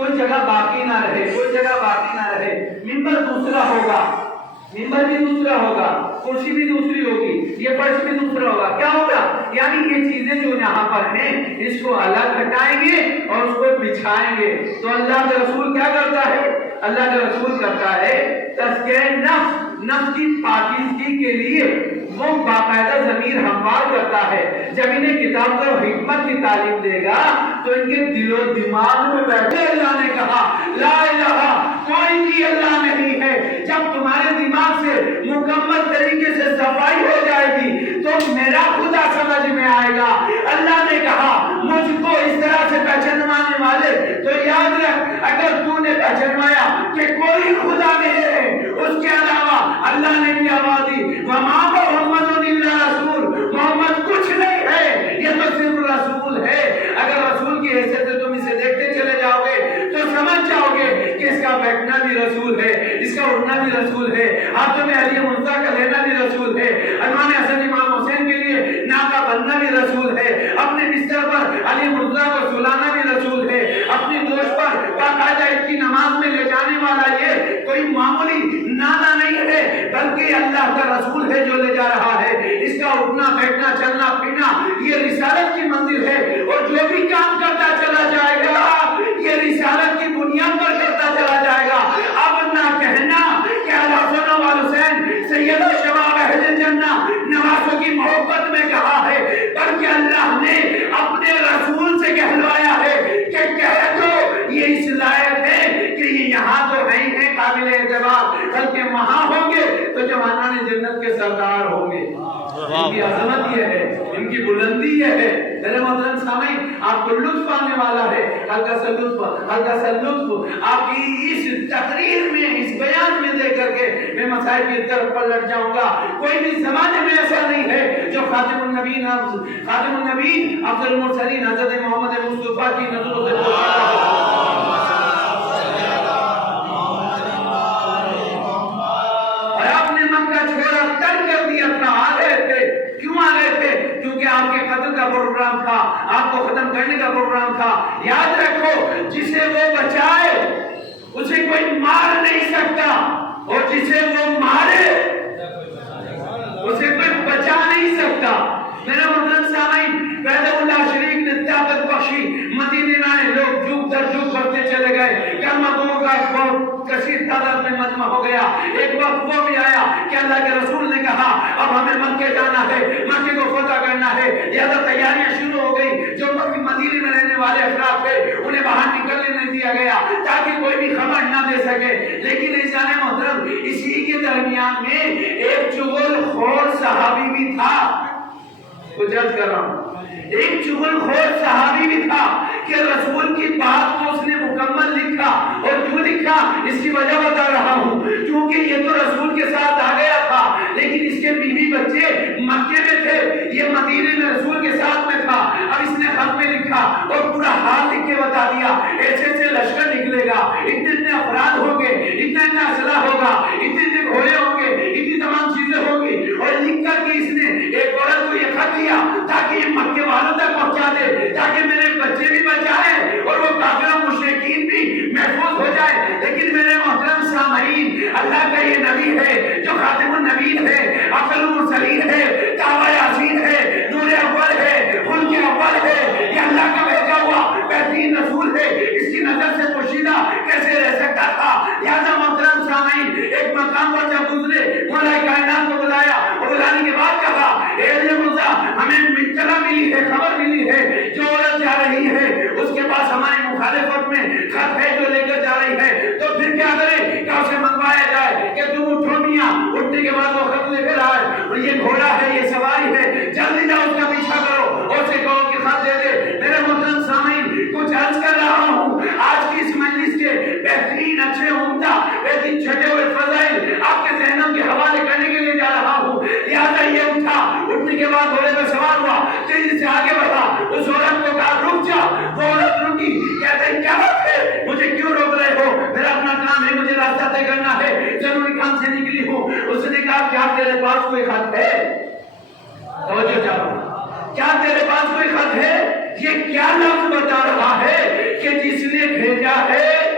کوئی جگہ باقی نہ رہے، کوئی جگہ باقی نہ رہے. ممبر دوسرا ہوگا، ممبر بھی دوسرا ہوگا، کرسی بھی دوسری ہوگی، یہ فرش بھی دوسرا ہوگا. کیا ہوگا؟ یعنی یہ چیزیں جو یہاں پر ہیں اس کو الگ ہٹائیں گے اور اس کو بچھائیں گے. تو اللہ کے رسول کیا کرتا ہے؟ اللہ کے رسول کرتا ہے تزکیہ نفس، نفس کی پاکیزگی کے لیے وہ باقاعدہ ضمیر ہموار کرتا ہے. جب انہیں کتاب اور حکمت کی تعلیم دے گا تو ان کے دل و دماغ میں بیٹھے. اللہ نے کہا لا الہ، کوئی بھی اللہ نہیں ہے. جب تمہارے دماغ سے مکمل طریقے سے صفائی ہو جائے گی تو میرا خدا سمجھ میں آئے گا. اللہ نے کہا مجھ کو اس طرح سے پہچانوانے والے تو یاد رکھ، اگر تو نے پہچانوایا کہ کوئی خدا نہیں ہے اس کے علاوہ، اللہ نے بھی آواز دی وما محمد الا رسول، محمد کچھ نہیں ہے، یہ تو صرف رسول ہے. اگر رسول کی حیثیت سے تم اسے دیکھتے چلے جاؤ گے تو سمجھ جاؤ گے کہ اس کا بیٹھنا بھی رسول ہے، اس کا اٹھنا بھی رسول ہے، ہاتھوں میں علی مرزا کا لینا بھی رسول ہے، امام حسن امام حسین کے لیے ناکا بننا بھی رسول ہے، اپنے بستر پر علی مرزا کو سلانا بھی رسول ہے، اپنی دوش پر باقاعدہ اس کی نماز میں لے جانے والا یہ کوئی معمولی نانا نہیں ہے بلکہ اللہ کا رسول ہے جو لے جا رہا ہے. اس کا اٹھنا بیٹھنا چلنا پھرنا یہ رسالت کی منزل ہے، اور جو بھی کام کرتا چلا جائے گا یہ رسالت کی بنیاد پر کرتا چلا جائے گا. اب نہ کہنا کہ الحسن والحسین سید شباب اہل الجنہ نوازوں کی محبت میں کہا ہے، بلکہ اللہ نے اپنے رسول سے کہلوایا ہے کہ کہہ دو یہ اس لائق ہے کہ یہ یہاں تو نہیں ہے قابل اعتبار، بلکہ وہاں ہوں گے تو جوانان جنت کے سردار ہوں گے. ان کی عظمت یہ ہے، ان کی بلندی یہ ہے. میرے محترم سامعین، آپ کو لطف آنے والا ہے، ہلکا سا لطف آپ کی اس تقریر میں، اس بیان میں دے کر کے میں مسائل کی طرف پلٹ جاؤں گا. کوئی بھی زمانے میں ایسا نہیں ہے جو خاتم النبیین افضل المرسلین حضرت محمد مصطفیٰ کی نظروں سے پوشیدہ ہو. آپ کے قتل کا پروگرام تھا، آپ کو ختم کرنے کا پروگرام تھا. یاد رکھو جسے وہ بچائے اسے کوئی مار نہیں سکتا، اور جسے وہ مارے اسے کوئی بچا نہیں سکتا. میرے محترم سامعین، وحدہ اللہ شریف نے طاقت بخشی، مدینے میں لوگ جھوک در جھوک بڑھتے چلے گئے، کلمہ گوؤں کا بہت کثیر تعداد میں مجمع ہو گیا. ایک وقت وہ بھی آیا کہ اللہ کے رسول نے کہا اب ہمیں مکے جانا ہے، مکے کو فتح کرنا ہے. لہذا تیاریاں شروع ہو گئی. جو مدینے میں رہنے والے افراد تھے انہیں باہر نکلنے نہیں دیا گیا تاکہ کوئی بھی خبر نہ دے سکے. لیکن عزیزان محترم، اسی کے درمیان میں ایک چغل خور صحابی بھی تھا. کچھ عرض کر رہا ہوں، ایک چغل خور صحابی بھی تھا کہ رسول کی بات کو اس نے مکمل لکھا. اور کیوں لکھا اس کی وجہ بتا رہا ہوں، کیونکہ یہ تو رسول کے ساتھ آ گیا تھا لیکن اس کے بیوی بچے مکے میں تھے، یہ مدینے میں رسول کے ساتھ میں تھا. اب اس نے خط میں لکھا اور پورا حال لکھ کے بتا دیا ایسے ایسے لشکر نکلے گا، اتنے افراد ہوں گے، اتنا اسلحہ ہوگا، اتنے گھوڑے ہوں گے، اتنی تمام چیزیں ہوں گی. اور لکھ کر کے اس نے ایک عورت کو یہ خط دیا تاکہ یہ مکے والوں تک پہنچا دے، تاکہ میرے بچے بھی بچائے اور وہ کافر مشرکین بھی محفوظ ہو جائے. لیکن میرے محترم سامعین، اللہ کا یہ نبی ہے جو خاتم النبیین ہے، افضل المرسلین ہے، طٰہٰ یاسین ہے، نور اول ہے، خلق اول ہے، یہ اللہ کا بھیجا ہوا بہترین رسول ہے. اس کی نظر سے پوشیدہ کیسے رہ سکتا تھا؟ لہذا محترم سامعین، ایک مقام پر جب گزرے مولا کائنات کو بلایا اور بلانے کے بعد کہا اے علی مرزا، ہمیں اطلاع ملی ہے، خبر ملی ہے جو عورت جا رہی ہے اس کے پاس ہماری مخالفت میں خط ہے جو لے کر جا رہی ہے، تو پھر کیا کرے؟ کیا اسے منگوایا جائے کہ تم اٹھو میاں. اٹھنے کے بعد وہ خط لے کر آئے اور یہ گھوڑا ہے، یہ سواری ہے، جلدی جاؤ اس کا پیچھا کرو اور اسے کہو کہ خط دے دے. میرے محترم سامعین، کچھ عرض کر رہا ہوں، آج کی اس مجلس کے بہترین اچھے عمدہ بہترین چھٹے ہوئے فضائل آپ کے ذہنوں کے حوالے کرنے کے لیے جا رہا ہوں. لہٰذا یہ اٹھا، اٹھنے کے بعد گھوڑے پہ سوار ہوا، تیزی سے آگے بڑھا. اس عورت کو کہا رک جا. وہ عورت رکی. کہتے ہیں کیا بات ہے، مجھے کیوں روک رہے ہو؟ میرا اپنا کام ہے، مجھے راستہ طے کرنا ہے، ضروری کام سے نکلی ہوں. اس نے کہا کیا تیرے پاس کوئی خط ہے؟ توجہ چاہو، کیا تیرے پاس کوئی خط ہے؟ یہ کیا لفظ بتا رہا ہے کہ جس نے بھیجا ہے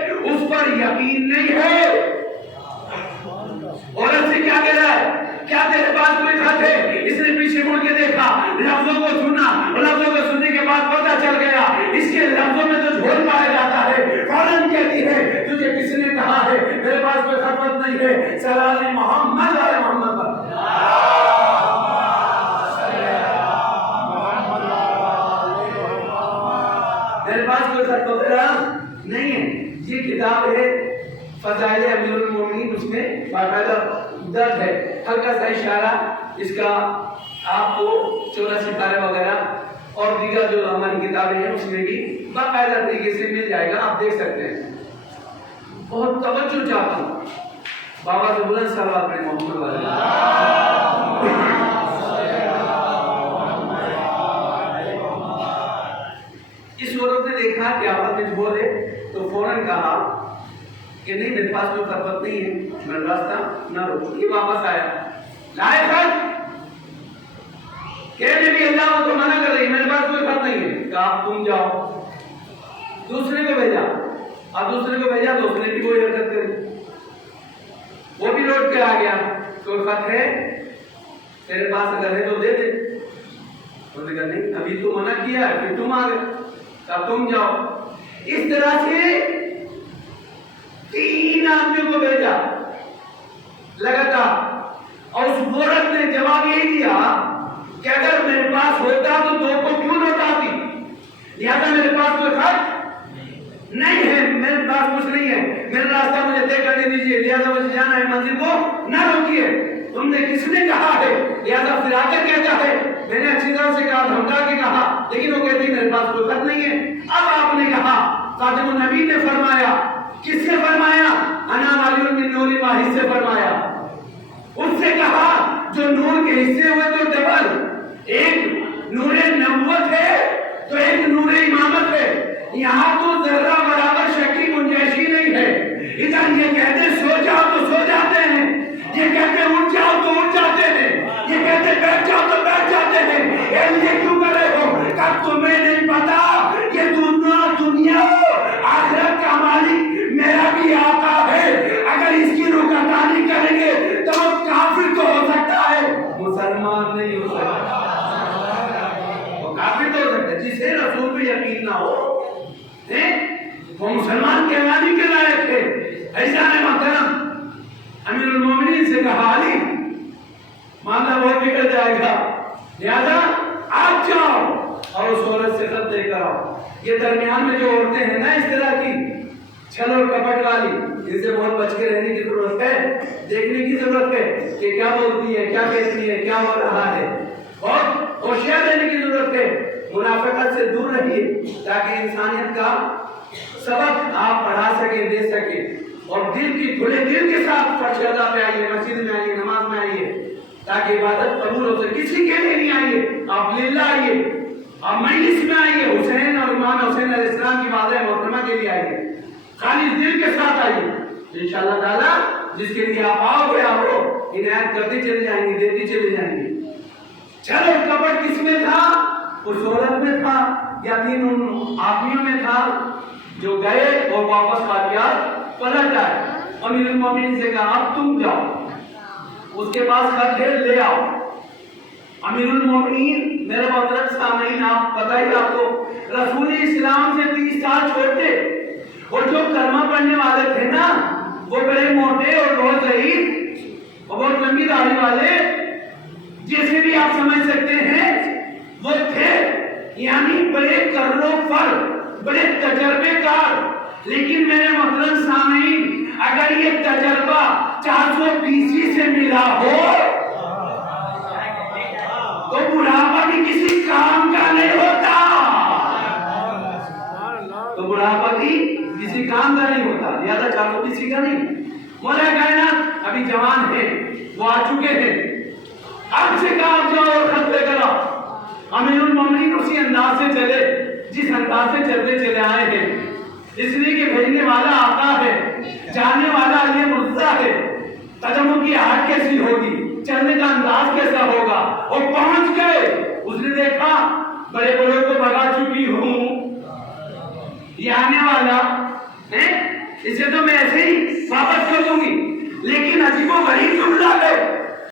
یقین نہیں ہے. عورت سے کیا کہہ رہا ہے؟ کیا تیرے پاس کوئی خط ہے؟ اس نے پیچھے مڑ کے دیکھا, لفظوں کو سنا, لفظوں کو سننے کے بعد پتہ چل گیا اس کے لفظوں میں تو جھول پایا جاتا ہے. فوراً کہتی ہے تجھے کس نے کہا ہے میرے پاس کوئی خط نہیں ہے؟ سلام محمد علیہ محمد پر. میرے پاس کوئی خط وغیرہ نہیں ہے. یہ کتاب ہے فضائل امیر المومنین, اس میں باقاعدہ درد ہے, ہلکا سا اشارہ اس کا آپ کو 84 پارے وغیرہ اور دیگر جو ہماری کتابیں ہیں اس میں بھی باقاعدہ طریقے سے مل جائے گا, آپ دیکھ سکتے ہیں. بہت توجہ چاہتا ہوں, بابا سے بلند صلوات پڑھیں محمد والے. اس عورت نے دیکھا کہ آپس میں جھول ہے تو فوراً کہا کہ نہیں میرے پاس کوئی خط نہیں ہے, میں راستہ نہ روکوں. یہ واپس آیا, لائے خط, کہنے بھی اللہ وہ تو منع کر رہی میرے پاس کوئی خط نہیں ہے. کہا تم جاؤ. دوسرے کو بھیجا, اب دوسرے کو بھیجا, دوسرے بھی کوئی حرکت کری, وہ بھی لوٹ کے آ گیا. کوئی خط ہے تیرے پاس اگر ہے تو دے دے. انہوں نے کہا نہیں ابھی تو منع کیا ہے, پھر تم آ گئے, اب تم جاؤ. اس طرح سے 3 آدمیوں کو بھیجا لگاتار, اور اس عورت نے جواب یہی دیا کہ اگر میرے پاس ہوتا تو 2 کو کیوں لوٹاتی, لہذا میرے پاس کوئی خط نہیں ہے, میرے پاس کچھ نہیں ہے, میرا راستہ مجھے طے کرنے دیجیے, لہذا مجھے جانا ہے, منزل کو نہ روکیے. تم نے کس نے کہا ہے؟ لہذا پھر آ کر کہتا ہے میں نے اچھی طرح سے کہا, دھمکا کے کہا, لیکن وہ کہتی میرے پاس کوئی خط نہیں ہے. اب آپ نے کہا, خاتم النبی نے فرمایا, کس سے فرمایا؟ انا والی من نور واحد سے فرمایا. اس سے کہا جو نور کے حصے ہوئے تو ڈبل, ایک نور نبوت ہے تو ایک نور امامت ہے. یہاں تو ذرہ برابر شک کی گنجائش ہی نہیں ہے. ادھر یہ کہتے سو جاؤ تو سو جاتے ہیں, یہ کہتے اٹھ جاؤ تو اٹھ جاتے ہیں, یہ کہتے بیٹھ جاؤ تو بیٹھ جاتے ہیں. یہ کیوں کر رہے ہو؟ کب تمہیں نہیں پتا یہ دنیا آخرت کا مالک میرا بھی آقا ہے, اگر اس کی رکعتانی کریں گے تو کافر تو ہو سکتا ہے, مسلمان نہیں ہو سکتا. وہ کافر تو ہو سکتا ہے جسے رسول پہ یقین نہ ہو, وہ مسلمان کہلانے کے لائق ہے. ایسا ہے محترم امیر المومنین سے کہا علی معاملہ بہت بگڑ جائے گا, لہذا آپ جاؤ اور اس عورت سے خط دے کر آؤ. یہ درمیان میں جو عورتیں ہیں نا اس طرح کی چھل اور کپٹ والی, ان سے بہت بچ کے رہنے کی ضرورت ہے, دیکھنے کی ضرورت ہے کہ کیا بولتی ہے, کیا کہتی ہے, کیا ہو رہا ہے, اور ہوشیار رہنے کی ضرورت ہے. منافقت سے دور رہیے تاکہ انسانیت کا سبق آپ پڑھا سکیں, دے سکیں, اور دل کی کھلے دل کے ساتھ فرش ادا پہ آئیے, مسجد میں آئیے, نماز میں آئیے, تاکہ عبادت قبول ہو سکے. کسی کے لیے نہیں آئیے, آپ للہ آئیے, آپ مجلس میں آئیے, حسین اور امام حسین علیہ السلام کی واضح محترمہ کے لیے آئیے, خالص دل کے ساتھ آئیے. انشاءاللہ تعالیٰ جس کے لیے آپ آؤ گے آپ کو عنایت کرتے چلے جائیں گے, دیتے چلے جائیں گے. چلو کپٹ کس میں تھا؟ اس عورت میں تھا یا 3 ان آدمیوں میں تھا جو گئے اور واپس خالیات پلٹ آئے. امیر المومنین سے کہا اب تم جاؤ, اس کے پاس خط ہے لے آؤ. امیر المومنین میرے محترم سامعین, آپ پتہ ہی آپ کو رسول اسلام سے 30 سال چھوٹے, اور جو کلمہ پڑھنے والے تھے نا وہ بڑے موٹے اور بہت ضعیف اور بہت لمبی داڑھی والے, جیسے بھی آپ سمجھ سکتے ہیں وہ تھے, یعنی بڑے کرلو فر, بڑے تجربے کار. لیکن میرے محترم سامعین اگر یہ تجربہ 420 سے ملا ہو تو بڑھاپا بھی کسی کام کا نہیں ہوتا, تو بڑھاپا بھی کسی کام کا نہیں ہوتا, لہذا 420 کا نہیں. مولا کائنات ابھی جوان ہے, وہ آ چکے ہیں, اب سے کام جاؤ اور خط لے کر آؤ. امیر المومنین اسی انداز سے چلے جس انداز سے چلتے چلے آئے ہیں, اس لیے کہ بھیجنے والا آقا ہے, جانے والا علی مرتضیٰ ہے. قدموں کی آہٹ کیسی ہوگی, چلنے کا انداز کیسا ہوگا, اور پہنچ گئے. اس نے دیکھا بڑے بڑوں کو بھگا چکی ہوں, یہ آنے والا ہے, اسے تو میں ایسے ہی واپس